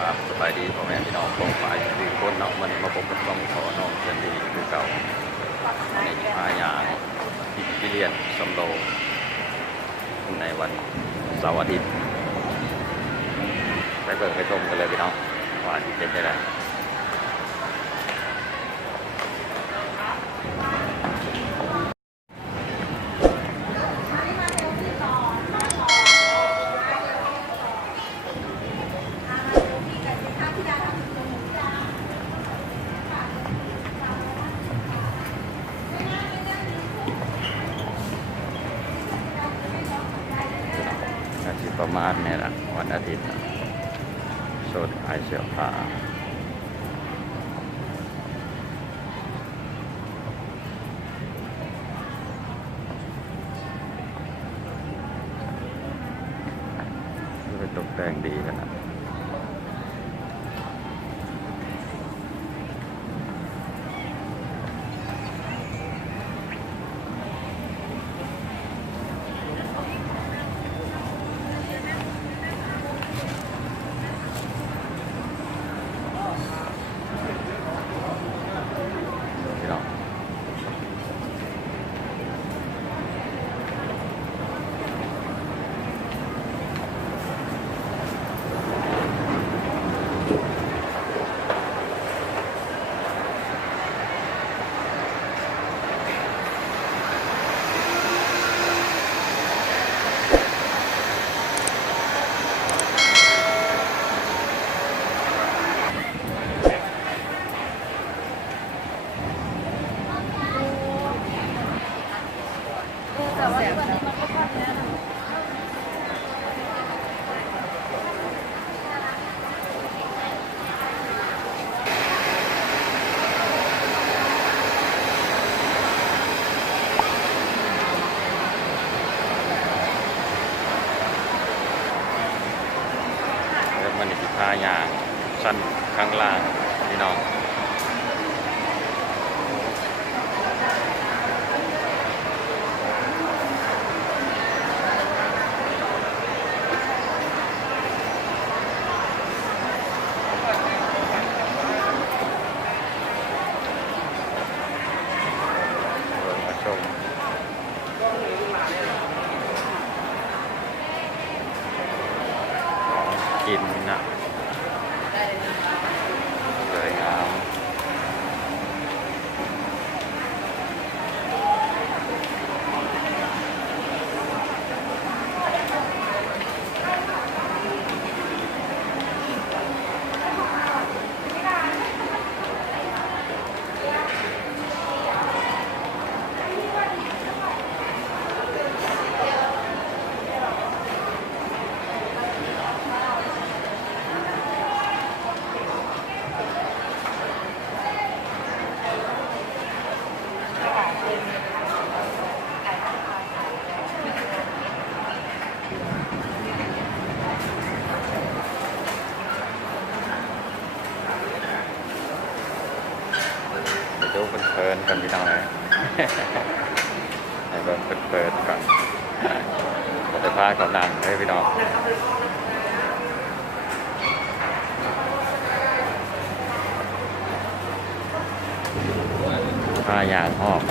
ครับสบายดีพ่อแม่พี่น้องปองฝ่ายทุกคนเนาะมันมาพบกับต้องขอน้องเจนดีคือเก่าอันนี้พายางที่เรียนสำโรงในวันเสาร์อาทิตย์ไปเบิกไปชมกันเลยพี่น้องว่าที่เป็นได้อาทิตย์ประมาณนี้แหละวันอาทิตย์โซนขายเสื้อผ้าตกแต่งดีกันนะพี่น้องแล้วมันอีกผ้ายางสั้นข้างล่างพี่น้องมาชมกินนะสวยงามไปดูเพลินๆกันพี่น้องเลยให้เบิ่งเพลินๆกันจะพาเขานั่งให้พี่น้องพายางหอบ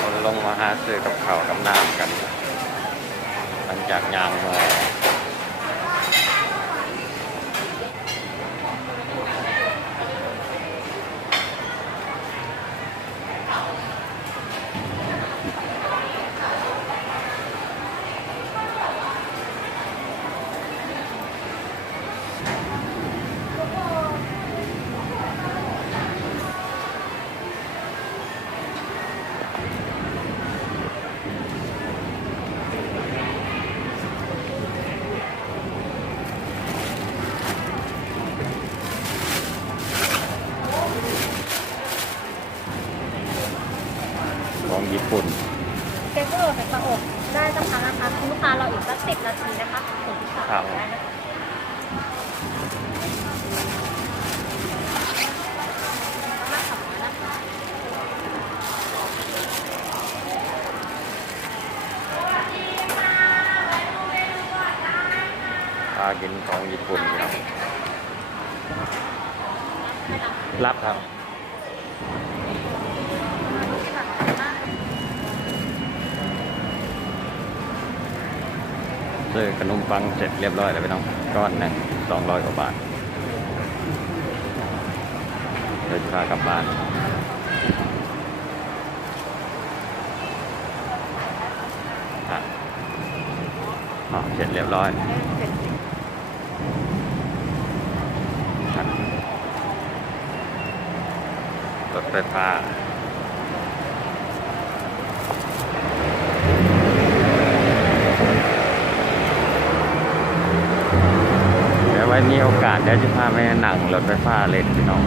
คนลงมาหาซื้อกับข้าวกับน้ำกันหลังจากยางเมื่อ พากินของญี่ปุ่นพี่น้องรับครับซื้อขนมปังเสร็จเรียบร้อยแล้วพี่น้องก้อนหนึ่ง200 กว่าบาทเดินทางกลับบ้านเสร็จเรียบร้อยรถไฟฟ้าเดี๋ยวไว้มีโอกาสเดี๋ยวจะพาแม่หนังรถไฟฟ้าเล่นพี่น้อง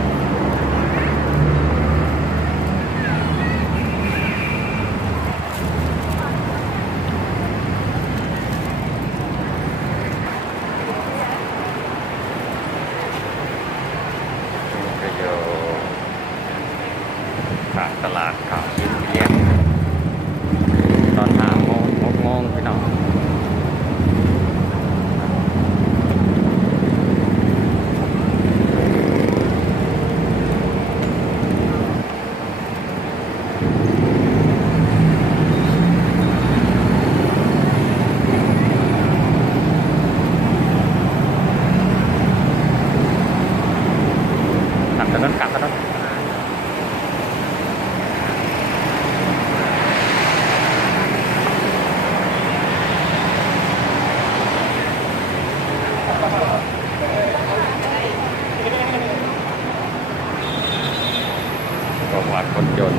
ตลาดขาวชิ้นเลี้ยงตอน5 โมงพี่น้องกลับถนนประวัติคนจน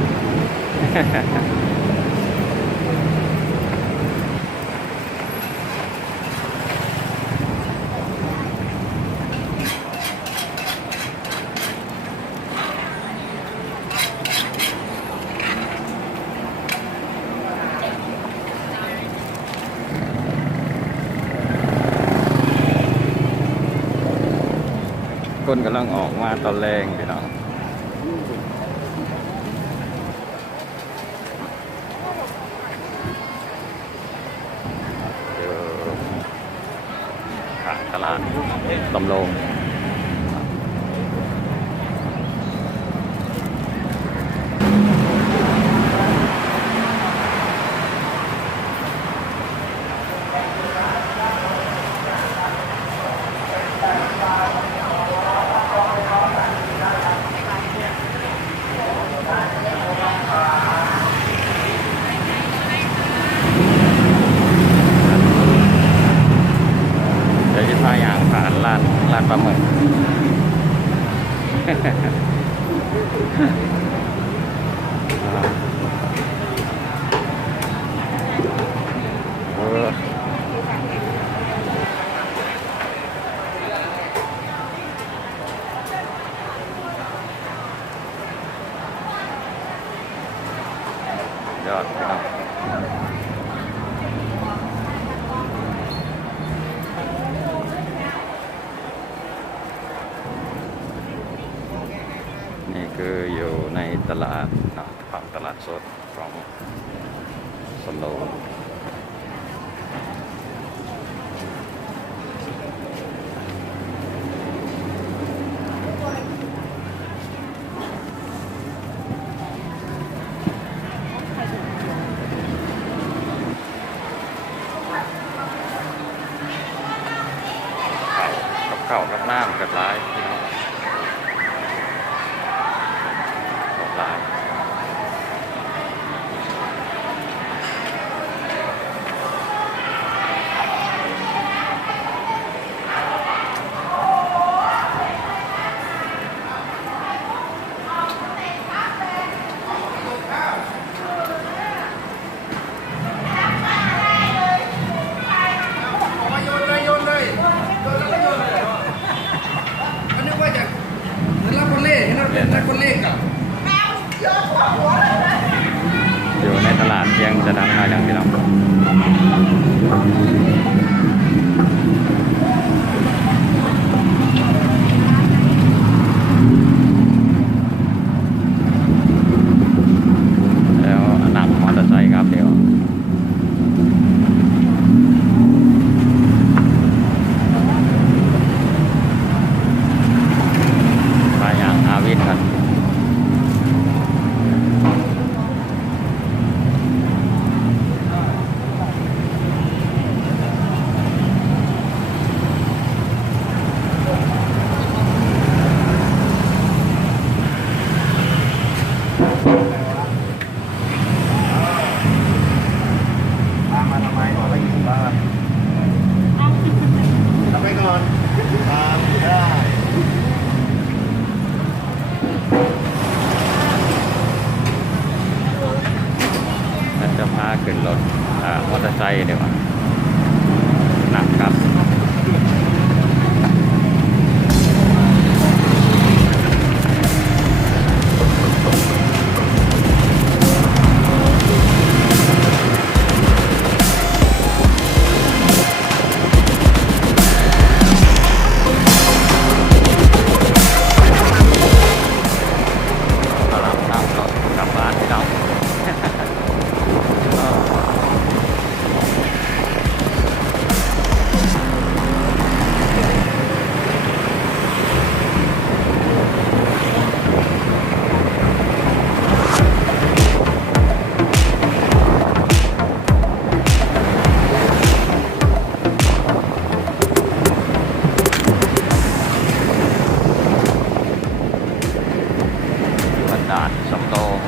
คนกำลังออกมาตอนแรงพี่น้องข้างตลาดตำโลงพาอย่างผ่านร้านปลาหมึกยอดพี่น้องนี่คืออยู่ในตลาดฝั่งตลาดสดของสโลข้าวกับน้ำกับร้ายพี่น้องหลายอยู่ในตลาดยังจะดังมาอย่างที่เรา อนตามได้ แล้วจะพาขึ้นรถมอเตอร์ไซค์เดี๋ยวหนักครับกำลังนั่งรถกลับบ้านพี่น้อง บรรดาลสำโรง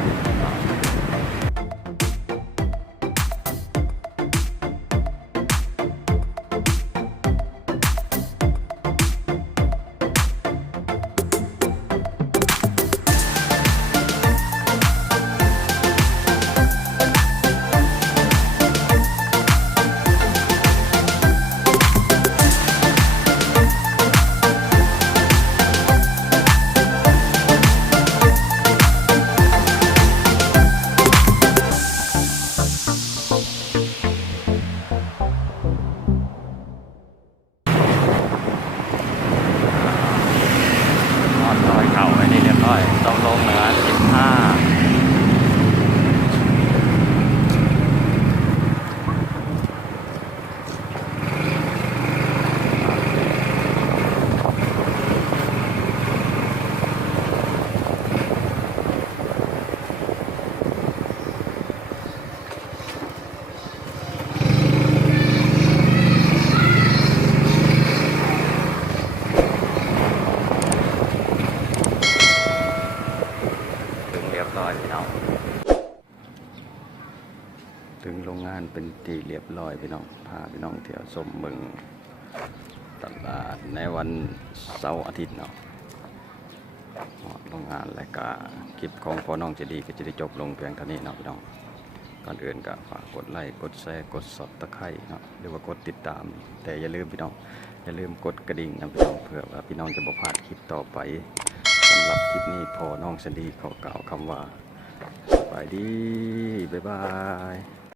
นอนร้อยเข่าไว้นี่เรียบร้อยสำโรงเหนือ15ถึงเรียบร้อยพี่น้องถึงโรงงานเป็นที่เรียบร้อยพี่น้องพาพี่น้องเที่ยวชมเมืองตลาดในวันเสาร์อาทิตย์เนาะโรงงานและก็คลิปของพ่อน้องเจดีก็จะได้จบลงเพียงเท่านี้เนาะพี่น้องก่อนอื่นก็ฝากกดไลค์กดแชร์กด Subscribe เนาะหรือว่ากดติดตามแต่อย่าลืมพี่น้องอย่าลืมกดกระดิ่งนะพี่น้องเพื่อว่าพี่น้องจะบ่พลาดคลิปต่อไปสำหรับคลิปนี้พ่อน้องเจดีขอกล่าวคำว่าสบายดีบ๊ายบาย